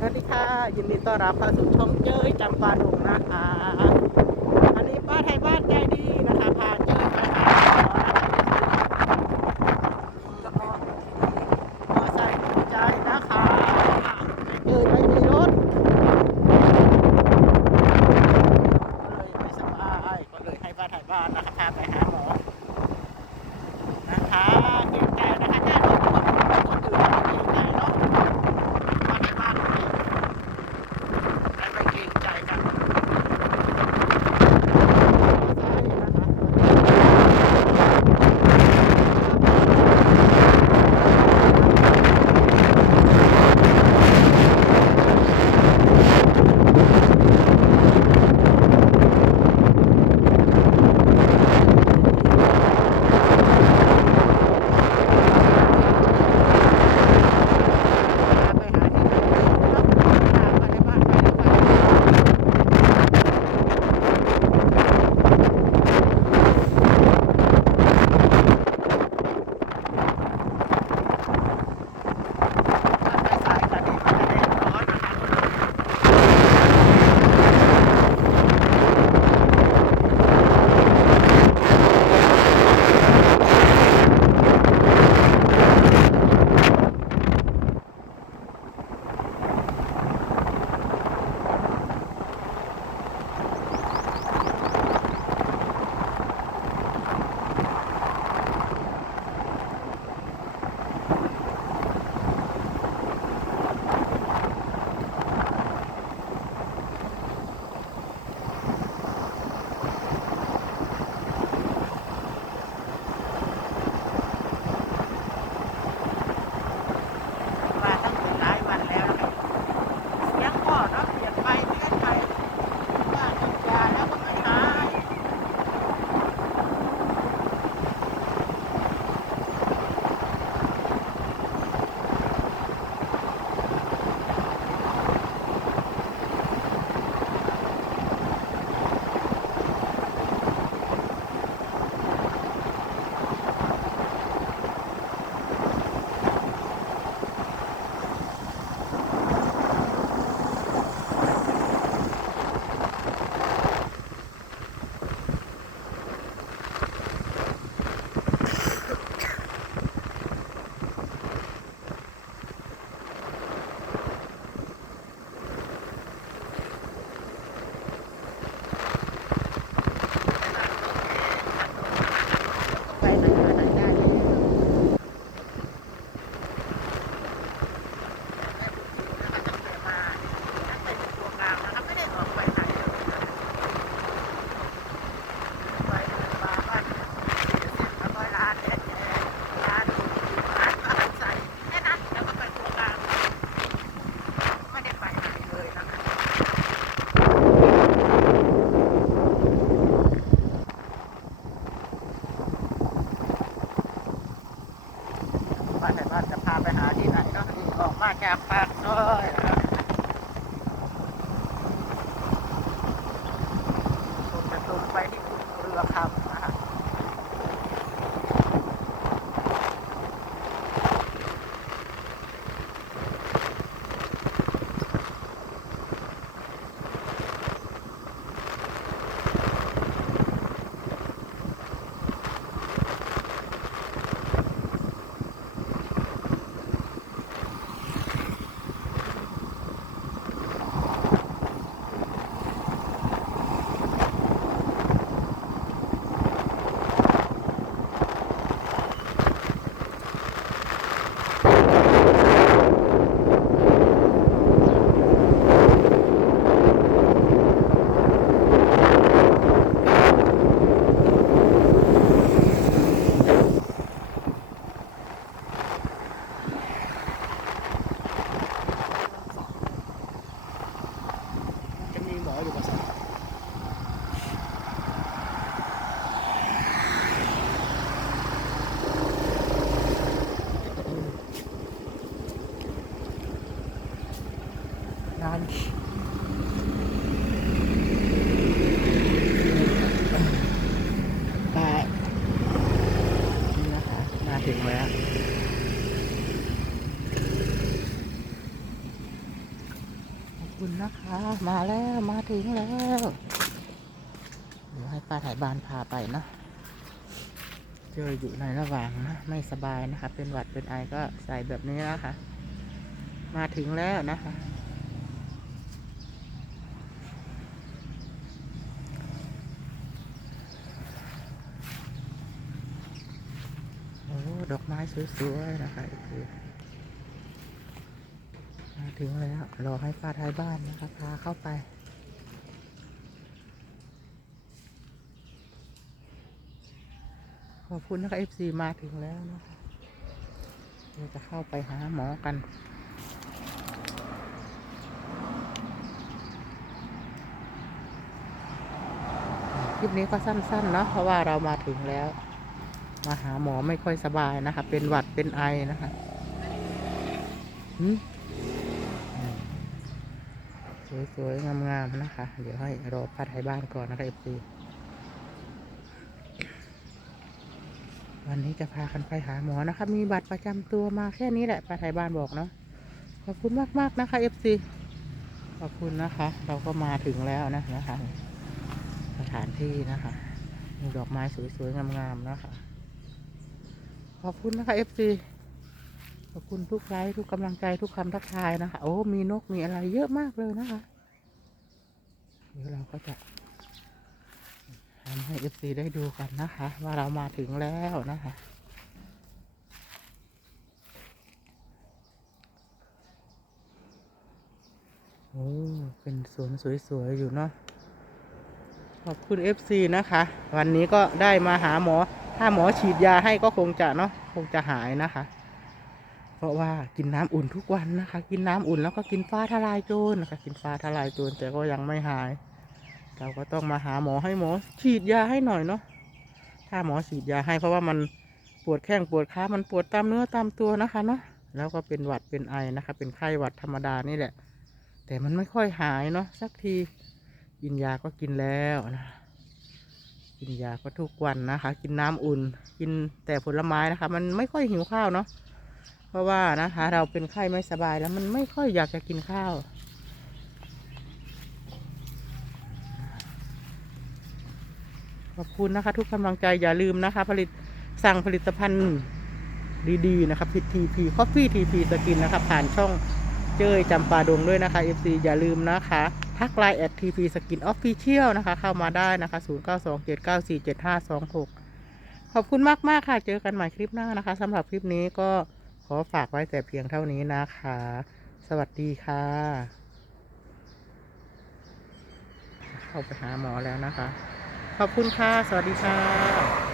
สวัสดีค่ะ ยินดีต้อนรับเข้าสู่ช่องเจ้ยจำปาดงนะคะ อันนี้ป้าไทยบ้านใจ คุณนะคะ มาแล้วมาถึงแล้วเดี๋ยวให้ป้าถ่ายบานพาไปเนาะเจออยู่ในระหว่างนะไม่สบายนะคะ เป็นหวัดเป็นไอก็ใส่แบบนี้นะคะ มาถึงแล้วนะคะโอ้ดอกไม้สวยๆนะคะอีกที ถึงแล้ว รอให้ป้าท้ายบ้านนะคะพาเข้าไป ขอบคุณนะคะ FC มาถึงแล้วนะคะเราจะเข้าไปหาหมอกันคลิปนี้ก็สั้นๆเนาะเพราะว่าเรามาถึงแล้ว มาหาหมอไม่ค่อยสบายนะคะ เป็นหวัดเป็นไอนะคะหืมอืม สวยๆ งามๆ นะคะ เดี๋ยวให้รอพัดให้บ้านก่อนนะคะเอฟซีวันนี้จะพากันไปหาหมอนะคะ มีบัตรประจำตัวมาแค่นี้แหละป้าไทยบ้านบอกเนาะ ขอบคุณมากๆนะคะเอฟซีขอบคุณนะคะ เราก็มาถึงแล้วนะนะคะ สถานที่นะคะ มีดอกไม้สวยๆ งามๆ นะคะ ขอบคุณนะคะ FC ข อบคุณทุกไลค์ทุกกำลังใจทุกคำทักทายนะคะ โอ้มีนกมีอะไรเยอะมากเลยนะคะ เดี๋ยวเราก็จะทำให้ FC ได้ดูกันนะคะ ว่าเรามาถึงแล้วนะคะโอ้เป็นสวนสวยๆอยู่เนาะขอบคุณ FC นะคะ วันนี้ก็ได้มาหาหมอ ถ้าหมอฉีดยาให้ก็คงจะเนาะคงจะหายนะคะ เพราะว่ากินน้ำอุ่นทุกวันนะคะ กินน้ำอุ่นแล้วก็กินฟ้าทลายโจรนะคะ กินฟ้าทลายโจรแต่ก็ยังไม่หาย เราก็ต้องมาหาหมอให้หมอ ฉีดยาให้หน่อยเนาะถ้าหมอฉีดยาให้เพราะว่ามันปวดแข้งปวดขา มันปวดตามเนื้อตามตัวนะคะเนาะแล้วก็เป็นหวัดเป็นไอนะคะ เป็นไข้หวัดธรรมดานี่แหละ แต่มันไม่ค่อยหายเนาะสักทีกินยาก็กินแล้วนะกินยาก็ทุกวันนะคะ กินน้ำอุ่น กินแต่ผลไม้นะคะ มันไม่ค่อยหิวข้าวเนาะ เพราะว่านะคะ เราเป็นไข้ไม่สบายแล้วมันไม่ค่อยอยากจะกินข้าว ขอบคุณนะคะ ทุกกำลังใจอย่าลืมนะคะ ผลิตสั่งผลิตภัณฑ์ดีๆนะคะพิทีพีคอฟฟี่ทีพีสกินนะคะผ่านช่องเจ้ยจำปาดงด้วยนะคะ FC อย่าลืมนะคะทักไลน์แอดทีพีสกินออฟฟิเชียลนะคะ เข้ามาได้นะคะ 0927947526 ขอบคุณมาก ๆ ค่ะ เจอกันใหม่คลิปหน้านะคะสำหรับคลิปนี้ก็ ขอฝากไว้แต่เพียงเท่านี้นะคะ สวัสดีค่ะ เข้าไปหาหมอแล้วนะคะ ขอบคุณค่ะ สวัสดีค่ะ